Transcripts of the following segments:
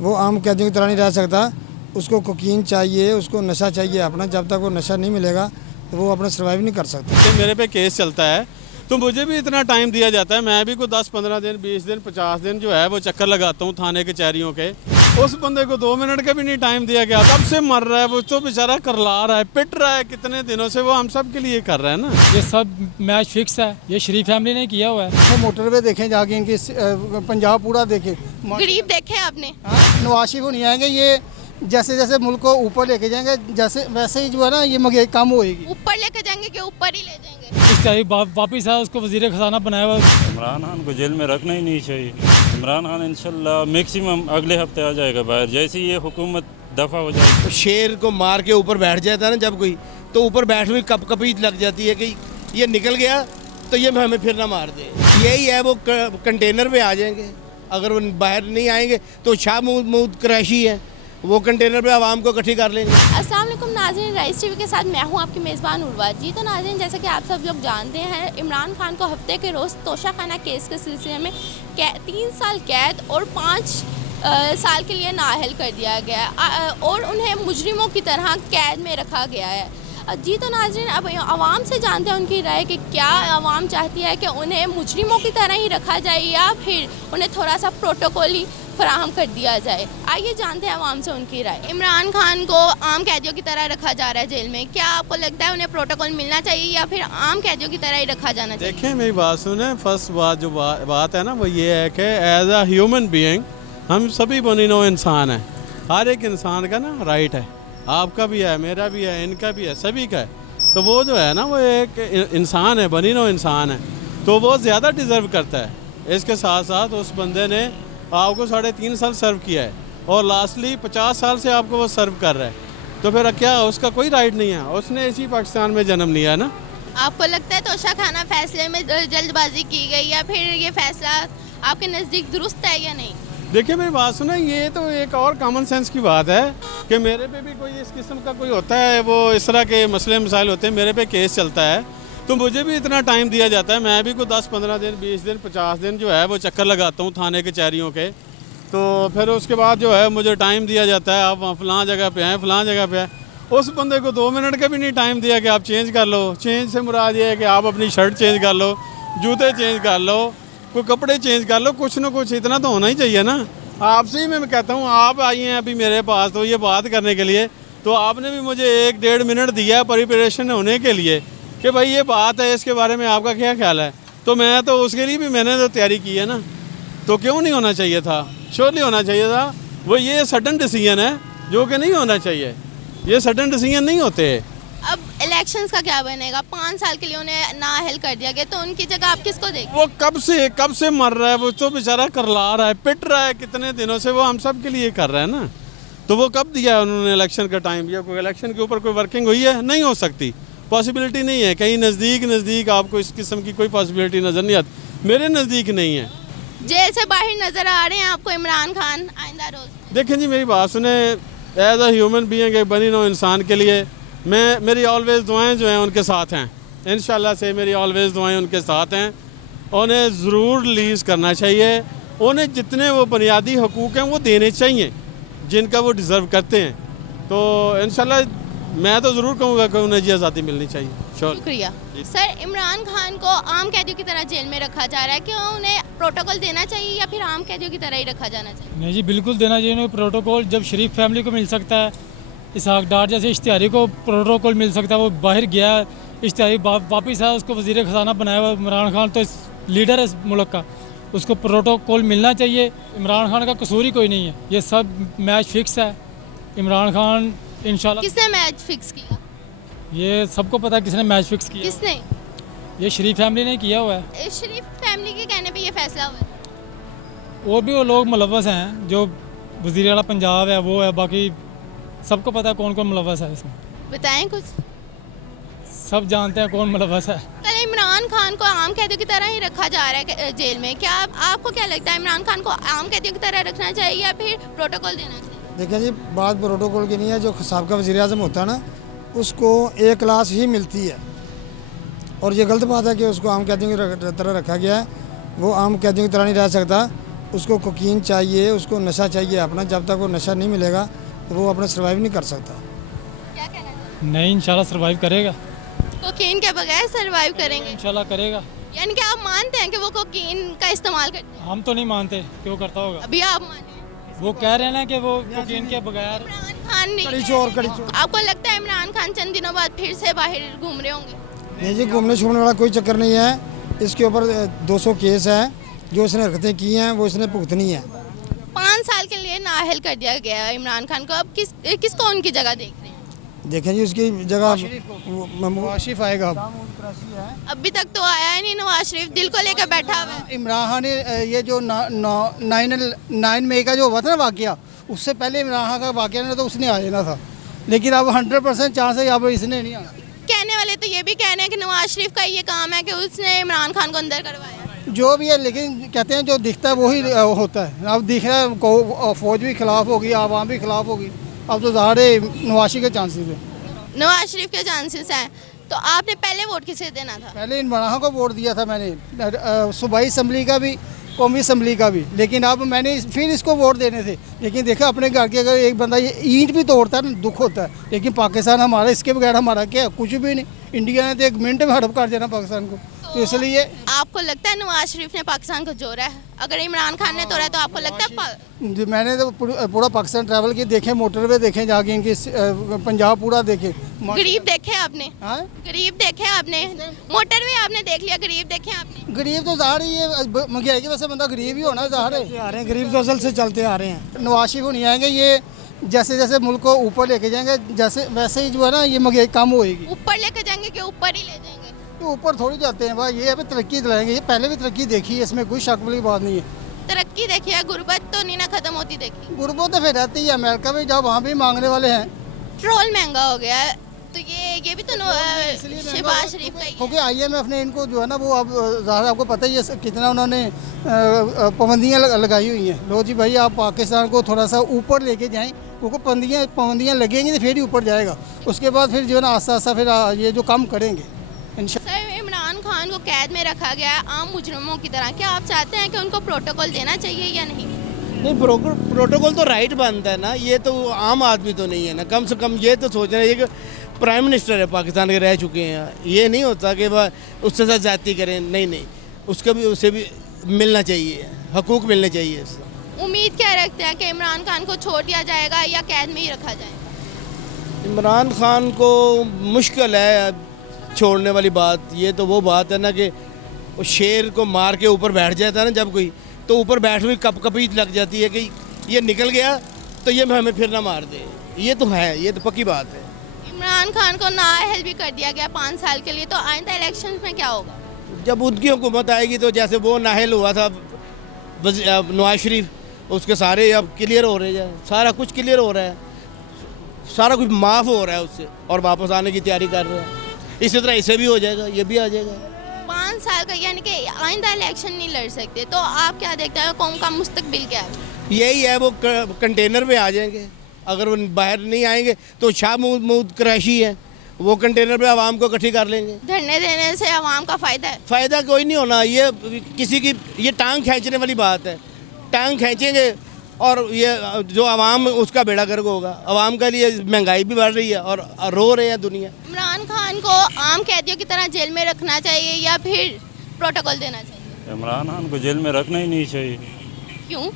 वो आम कैदियों की तरह नहीं रह सकता। उसको कोकीन चाहिए, उसको नशा चाहिए अपना। जब तक वो नशा नहीं मिलेगा तो वो अपना सर्वाइव नहीं कर सकता। तो मेरे पे केस चलता है तो मुझे भी इतना टाइम दिया जाता है, मैं भी कोई 10-15 दिन 20 दिन 50 दिन जो है वो चक्कर लगाता हूँ थाने कचहरियों के। उस बंदे को 2 मिनट का भी नहीं टाइम दिया गया, कब से मर रहा है वो तो बेचारा करला रहा है, पिट रहा है कितने दिनों से। वो हम सब के लिए कर रहा है ना। ये सब मैच फिक्स है, ये शरीफ फैमिली ने किया हुआ है। मोटरवे देखें जाके, इनकी पंजाब पूरा देखें, गरीब देखे आपने। नवाज शरीफ नहीं आएंगे, ये जैसे जैसे मुल्क को ऊपर लेके जाएंगे जैसे वैसे ही जो है ना ये महंगाई कम होएगी। ऊपर लेके जाएंगे कि ऊपर ही ले जाएंगे। इस वापिस है, उसको वजीर खजाना बनाया हुआ। इमरान खान को जेल में रखना ही नहीं चाहिए। इमरान खान इंशाल्लाह मैक्सिमम अगले हफ्ते आ जाएगा बाहर, जैसे ये हुकूमत दफ़ा हो जाएगी। तो शेर को मार के ऊपर बैठ जाता है ना जब कोई, तो ऊपर बैठ में कप कपी लग जाती है कि ये निकल गया तो ये हमें फिर ना मार दे। यही है, वो कंटेनर पे आ जाएंगे। अगर वो बाहर नहीं आएंगे तो शाह महमूद क्रैशी है, वो कंटेनर पे आवाम को इकट्ठी कर लेंगे। अस्सलाम वालेकुम नाज़रीन, राइस टीवी के साथ मैं हूं आपकी मेज़बान उर्वा जी। तो नाज़रीन, जैसा कि आप सब लोग जानते हैं, इमरान खान को हफ्ते के रोज़ तोशाखाना केस के सिलसिले में 3 साल कैद और 5 साल के लिए नाअहल कर दिया गया है और उन्हें मुजरिमों की तरह कैद में रखा गया है। जी तो नाज़रीन, अब आवाम से जानते हैं उनकी राय कि क्या आवाम चाहती है कि उन्हें मुजरिमों की तरह ही रखा जाए या फिर उन्हें थोड़ा सा प्रोटोकॉल ही फराहम कर दिया जाए। आइए जानते हैं आवाम से उनकी राय। इमरान खान को आम कैदियों की तरह रखा जा रहा है जेल में, क्या आपको लगता है उन्हें प्रोटोकॉल मिलना चाहिए या फिर आम कैदियों की तरह ही रखा जाना चाहिए? देखें मेरी बात सुने, फर्स्ट बात जो बात है ना वो ये है कि एज अ ह्यूमन बीइंग हम सभी बनी नो इंसान हैं। हर एक इंसान का ना राइट है, आपका भी है, मेरा भी है, इनका भी है, सभी का है। तो वो जो है ना वो एक इंसान है, बनी नो इंसान है, तो वो ज़्यादा डिज़र्व करता है। इसके साथ साथ उस बंदे ने आपको 3.5 साल सर्व किया है और लास्टली 50 साल से आपको वो सर्व कर रहा है, तो फिर क्या उसका कोई राइट नहीं है? उसने इसी पाकिस्तान में जन्म लिया है ना। आपको लगता है तोशाखाना फैसले में जल्दबाजी की गई या फिर ये फैसला आपके नज़दीक दुरुस्त है या नहीं? देखिए मेरी बात सुना, ये तो एक और कॉमन सेंस की बात है कि मेरे पे भी कोई इस किस्म का कोई होता है, वो इस तरह के मसले मसाइल होते हैं, मेरे पे केस चलता है तो मुझे भी इतना टाइम दिया जाता है, मैं भी कोई 10-15 दिन 20 दिन 50 दिन जो है वो चक्कर लगाता हूँ थाने कचहरियों के। तो फिर उसके बाद जो है मुझे टाइम दिया जाता है, आप फ़लाँ जगह पे हैं, फ़लाँ जगह पे हैं। उस बंदे को 2 मिनट का भी नहीं टाइम दिया कि आप चेंज कर लो। चेंज से मुराद ये है कि आप अपनी शर्ट चेंज कर लो, जूते चेंज कर लो, कोई कपड़े चेंज कर लो, कुछ ना कुछ इतना तो होना ही चाहिए ना। आपसे ही मैं कहता हूँ, आप आई हैं अभी मेरे पास तो ये बात करने के लिए, तो आपने भी मुझे 1-1.5 मिनट दिया प्रिपरेशन होने के लिए कि भाई ये बात है, इसके बारे में आपका क्या ख्याल है। तो मैं तो उसके लिए भी मैंने तो तैयारी की है ना, तो क्यों नहीं होना चाहिए था? श्योरली होना चाहिए था। वो ये सडन डिसीजन है जो कि नहीं होना चाहिए, ये सडन डिसीजन नहीं होते। अब इलेक्शंस का क्या बनेगा? 5 साल के लिए उन्हें नाअहल कर दिया गया, तो उनकी जगह आप किसको देंगे? वो कब से मर रहा है, वो तो बेचारा करला रहा है, पिट रहा है कितने दिनों से। वो हम सब के लिए कर रहा है ना, तो वो कब दिया है उन्होंने इलेक्शन का टाइम? या कोई इलेक्शन के ऊपर कोई वर्किंग हुई है? नहीं हो सकती, पॉसिबिलिटी नहीं है। कहीं नज़दीक आपको इस किस्म की कोई पॉसिबिलिटी नज़र नहीं आती, मेरे नज़दीक नहीं है। जेल से बाहर नजर आ रहे हैं आपको इमरान खान आइंदा रोज? देखें जी मेरी बात सुने, एज अ ह्यूमन बीइंग एक बनी नो इंसान के लिए मेरी ऑलवेज़ दुआएं जो हैं उनके साथ हैं, इंशाल्लाह से मेरी ऑलवेज़ दुआएं उनके साथ हैं। उन्हें ज़रूर रिलीज़ करना चाहिए, उन्हें जितने वो बुनियादी हकूक़ हैं वो देने चाहिए जिनका वो डिज़र्व करते हैं। तो इंशाल्लाह मैं तो ज़रूर कहूँगा कि उन्हें ये आज़ादी मिलनी चाहिए। शुक्रिया सर। इमरान खान को आम कैदियों की तरह जेल में रखा जा रहा है, क्यों उन्हें प्रोटोकॉल देना चाहिए या फिर आम कैदियों की तरह ही रखा जाना चाहिए? नहीं जी, बिल्कुल देना चाहिए उन्हें प्रोटोकॉल। जब शरीफ फैमिली को मिल सकता है, इसहाक डार जैसे इश्तिहारी को प्रोटोकॉल मिल सकता है, वो बाहर गया, इश्तिहारी वापिस आया, उसको वजीर खजाना बनाया हुआ। इमरान खान तो लीडर है इस मुल्क का, उसको प्रोटोकॉल मिलना चाहिए। इमरान खान का कसूर ही कोई नहीं है, ये सब मैच फिक्स है। इमरान खान इंशाल्लाह। किसने मैच फिक्स किया? ये सबको पता है किसने मैच फिक्स किया। किसने? ये शरीफ फैमिली ने किया हुआ है। शरीफ फैमिली के कहने पे ये फैसला हुआ है? और भी वो लोग मुलव्वस हैं, जो वज़ीर आला पंजाब है वो है, बाकी सबको पता है कौन कौन मुलव्वस है इसमें। बताएं कुछ। सब जानते हैं कौन मुलव्वस है। कल इमरान खान को आम कैदियों की तरह ही रखा जा रहा है जेल में, क्या आपको क्या लगता है इमरान खान को आम कैदियों की तरह रखना चाहिए या फिर प्रोटोकॉल देना चाहिए? देखिए जी, बात प्रोटोकॉल की नहीं है। जो साबिक़ा वज़ीर आज़म होता है ना, उसको A क्लास ही मिलती है, और ये गलत बात है कि उसको आम कैदियों की तरह रखा गया है। वो आम कैदियों की तरह नहीं रह सकता। उसको कोकीन चाहिए, उसको नशा चाहिए अपना। जब तक वो नशा नहीं मिलेगा तो वो अपना सर्वाइव नहीं कर सकता। क्या कहना चाहते हैं? नहीं, इंशाल्लाह सर्वाइव करेगा, कोकीन के बगैर सरवाइव करेंगे, इंशाल्लाह करेगा। यानी कि आप मानते हैं कि वो कोकीन का इस्तेमाल करते हैं? हम तो नहीं मानते कि वो करता होगा। अभी आप माने? वो कह रहे हैं ना कि वो कोकीन के बगैर। इमरान खान नहीं कड़ी चोर, कड़ी चोर। आपको लगता है इमरान खान चंद दिनों बाद फिर से बाहर घूम रहे होंगे? नहीं जी, घूमने छूमने वाला कोई चक्कर नहीं है। इसके ऊपर 200 केस है, जो इसने हरकतें की हैं वो इसने भुगतनी है। 5 साल के लिए नाअहल कर दिया गया है इमरान खान को। अब किसको उनकी जगह देख रहे हैं? देखें जी, उसकी जगह आशिफ आएगा अब। अभी तक तो आया ही नहीं नवाज शरीफ, दिल को लेकर बैठा हुआ है। इमरान खान ने ये जो 9 मई का जो हुआ था ना वाकया, उससे पहले इमरान खान का वाकया ना तो उसने आ जाना था, लेकिन अब 100% चांस है अब इसने नहीं आना। कहने वाले तो ये भी कह रहे हैं कि नवाज शरीफ का ये काम है कि उसने इमरान खान को अंदर करवाया। जो भी है, लेकिन कहते हैं जो दिखता है वही होता है। अब दिख रहा है फौज भी खिलाफ होगी, आवाम भी खिलाफ होगी। अब तो ज़ाहिर नवाशी के चांसेस है, नवाज शरीफ के चांसेस हैं। तो आपने पहले वोट किसे देना था? पहले इमरान खान को वोट दिया था मैंने, सूबाई असम्बली का भी, कौमी असम्बली का भी, लेकिन अब मैंने फिर इसको वोट देने थे। लेकिन देखा अपने घर के अगर एक बंदा ये ईंट भी तोड़ता है ना, दुख होता है। लेकिन पाकिस्तान हमारा, इसके बगैर हमारा क्या है? कुछ भी नहीं। इंडिया ने तो 1 मिनट में हड़प कर देना पाकिस्तान को, तो इसलिए आपको लगता है नवाज शरीफ ने पाकिस्तान को जोड़ा है? अगर इमरान खान ने तोड़ा है तो आपको लगता है मैंने तो पूरा पाकिस्तान ट्रैवल किया, देखे मोटरवे देखे जाके, इनकी पंजाब पूरा देखे। गरीब देखे आपने? हाँ, गरीब देखे आपने? मोटरवे आपने देख लिया, गरीब देखे आपने? गरीब तो ज़ाहिर ही है, महंगाई की वजह से बंदा गरीब ही होना ज़ाहिर है। आ रहे हैं, गरीब तो असल से चलते आ रहे हैं। नवाज शरीफ नहीं आएंगे, ये जैसे जैसे मुल्क को ऊपर लेके जाएंगे, जैसे वैसे ही जो है ना ये महंगाई कम होएगी। ऊपर लेके जाएंगे कि ऊपर ही ले जाएंगे? तो ऊपर थोड़ी जाते हैं भाई, ये अभी तरक्की दिलाएंगे। ये पहले भी तरक्की देखी है, इसमें कोई शक वाली बात नहीं है। तरक्की देखी है, गुर्बत तो नहीं ना खत्म होती देखी? गुर्बत तो फिर रहती है, अमेरिका में जाओ वहाँ भी मांगने वाले हैं। पेट्रोल महंगा हो गया है, तो ये भी तो शहबाज शरीफ का ही है। क्योंकि IMF ने इनको जो है ना वो अब ज़्यादा आपको पता ही है कितना उन्होंने पाबंदियाँ लगाई हुई हैं। लो जी भाई, आप पाकिस्तान को थोड़ा सा ऊपर लेके जाएं, क्योंकि पाबंदियाँ लगेंगी तो फिर ही ऊपर जाएगा। उसके बाद फिर जो है ना आस्ता आस्ता फिर ये जो काम करेंगे सर, इमरान खान को कैद में रखा गया है आम मुजरिमों की तरह। क्या आप चाहते हैं कि उनको प्रोटोकॉल देना चाहिए या नहीं? नहीं, प्रोटोकॉल तो राइट बनता है ना, ये तो आम आदमी तो नहीं है ना। कम से कम ये तो सोच रहे हैं कि प्राइम मिनिस्टर है पाकिस्तान के, रह चुके हैं। ये नहीं होता कि वह उससे साथ ज्यादती करें, नहीं, उसे भी मिलना चाहिए, हकूक मिलने चाहिए। उम्मीद क्या रखते हैं कि इमरान खान को छोड़ दिया जाएगा या कैद में ही रखा जाएगा? इमरान खान को मुश्किल है छोड़ने वाली बात। ये तो वो बात है ना कि वो शेर को मार के ऊपर बैठ जाता है ना जब कोई, तो ऊपर बैठ हुई कपी लग जाती है कि ये निकल गया तो ये हमें फिर ना मार दे। ये तो है, ये तो पक्की बात है। इमरान खान को नाअहल भी कर दिया गया 5 साल के लिए, तो आइंदा इलेक्शन में क्या होगा? जब उनकी हुकूमत आएगी तो जैसे वो नाहल हुआ था नवाज शरीफ, उसके सारे अब क्लियर हो रहे हैं, सारा कुछ क्लियर हो रहा है, सारा कुछ माफ़ हो रहा है उससे, और वापस आने की तैयारी कर रहे हैं। इसी तरह इसे भी हो जाएगा, ये भी आ जाएगा। 5 साल का, यानी कि आइंदा इलेक्शन नहीं लड़ सकते। तो आप क्या देखते हैं कौम का मुस्तकबिल क्या है? यही है, वो कंटेनर में आ जाएंगे। अगर वो बाहर नहीं आएंगे तो शाह महमूद क्रैशी है, वो कंटेनर पे आवाम को इकट्ठी कर लेंगे। धरने देने से आवाम का फ़ायदा है? फ़ायदा कोई नहीं होना, ये किसी की ये टांग खींचने वाली बात है। टांग खींचेंगे और ये जो आवाम उसका बेड़ा गर्क होगा। आवाम के लिए महंगाई भी बढ़ रही है और रो रहे हैं दुनिया। इमरान खान को आम कैदियों की तरह जेल में रखना चाहिए या फिर प्रोटोकॉल देना चाहिए? इमरान खान को जेल में रखना ही नहीं चाहिए। क्यों?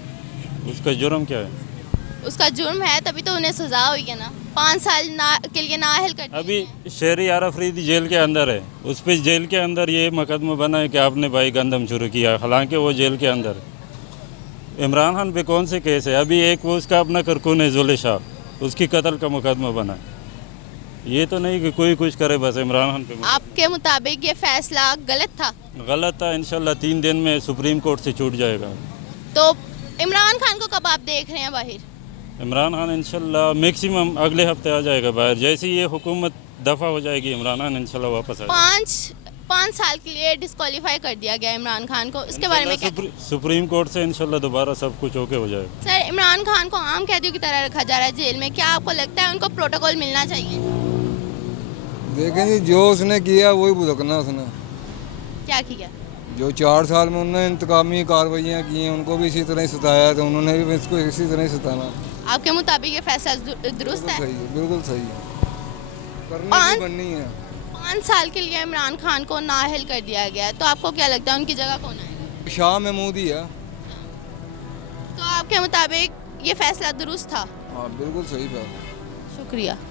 उसका जुर्म क्या है? उसका जुर्म है तभी तो उन्हें सजा हुई है ना। 5 साल के लिए नाअहल कर दिए अभी हैं। शेरी आरफरीदी जेल के अंदर है, उस पर जेल के अंदर ये मुकदमा बना है कि आपने भाई गंदम शुरू किया, हालांकि वो जेल के अंदर है। इमरान खान पे कौन से केस है? अभी एक वो उसका अपना कारकुन है जुले शाह, उसकी कत्ल का मुकदमा बना। ये तो नहीं कि कोई कुछ करे बस इमरान खान पे। आपके मुताबिक ये फैसला गलत था? गलत था, इंशाल्लाह 3 दिन में सुप्रीम कोर्ट से छूट जाएगा। तो इमरान खान को कब आप देख रहे हैं बाहर? इमरान खान इंशाल्लाह मैक्सिमम अगले हफ्ते आ जाएगा बाहर। जैसे ही ये हुकूमत दफ़ा हो जाएगी इमरान खान इंशाल्लाह वापस आ जाएगा। 5 साल के लिए डिस्क्वालीफाई कर दिया गया इमरान खान को, इसके बारे में क्या? सुप्रीम कोर्ट से इंशाल्लाह दोबारा सब कुछ ओके हो जाएगा। सर, इमरान खान को आम कैदियों की तरह रखा जा रहा है जेल में, क्या आपको लगता है उनको प्रोटोकॉल मिलना चाहिए? देखें जी, जो उसने किया वही भुगतना उसने। क्या किया? जो 4 साल में उन्होंने इंतकामी कार्रवाइयाँ की हैं उनको भी इसी तरह ही सताया है, तो उन्होंने भी इसको इसी तरह ही सताना। आपके मुताबिक ये फैसला दुरुस्त है? सही है, बिल्कुल सही है, करनी पाँच- भी बननी है। 5 साल के लिए इमरान खान को नाअहल कर दिया गया है, तो आपको क्या लगता है उनकी जगह कौन आएगा? शाह महमूद ही है। तो आपके मुताबिक ये फैसला दुरुस्त था? हाँ बिल्कुल सही बात। शुक्रिया।